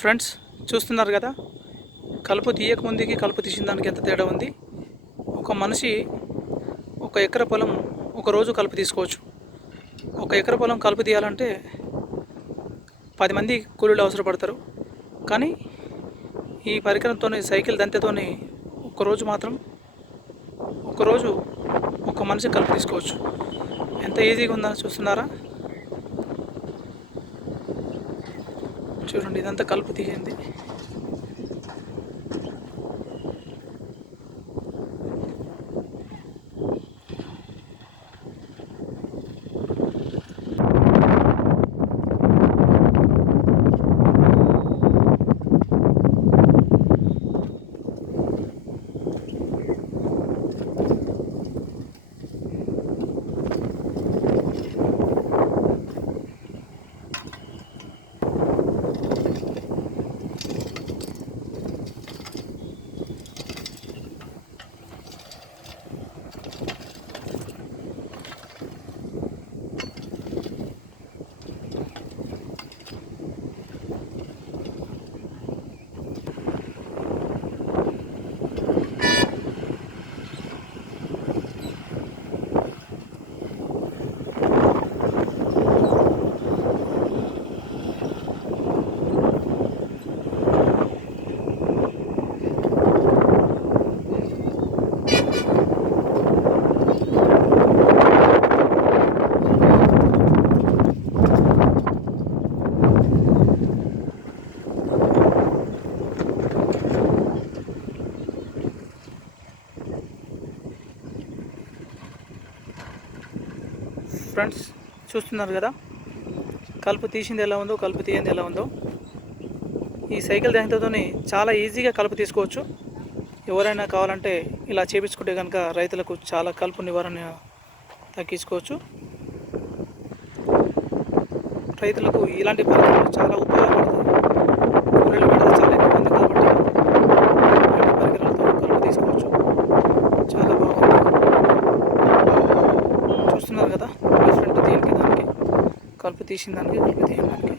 Friends చూస్తున్నారు కదా, కలుపు తీయక ముందుకి కలుపు తీసిన దానికి ఎంత తేడా ఉంది. ఒక మనిషి ఒక ఎకర పొలం ఒక రోజు కలుపు తీసుకోవచ్చు. ఒక ఎకర పొలం కలుపు తీయాలంటే 10 మంది కూలీలు అవసరపడతారు. కానీ ఈ పరికరంతో సైకిల్ దంతెతోని ఒకరోజు ఒక మనిషి కలుపు తీసుకోవచ్చు. ఎంత ఈజీగా ఉందని చూస్తున్నారా? చూడండి, ఇదంతా కలుపు తీసింది. ఫ్రెండ్స్ చూస్తున్నారు కదా, కలుపు తీసింది ఎలా ఉందో, కలుపు తీయంది ఎలా ఉందో. ఈ సైకిల్ దంతతో చాలా ఈజీగా కలుపు తీసుకోవచ్చు. ఎవరైనా కావాలంటే ఇలా చేపించుకుంటే కనుక రైతులకు చాలా కలుపు నివారణ తగ్గించుకోవచ్చు. రైతులకు ఇలాంటి పరికరాలు చాలా ఉపయోగపడుతుంది. కూలీల విడత చాలా ఎక్కువ ఉంది కాబట్టి ఇలాంటి పరికరాలతో కలుపు తీసుకోవచ్చు. చాలా బాగుంది. చూస్తున్నారు కదా, డిఫరెంట్ దీనికి దానికి, కలుపు తీసిన దానికి, కలుపు తీయడానికి.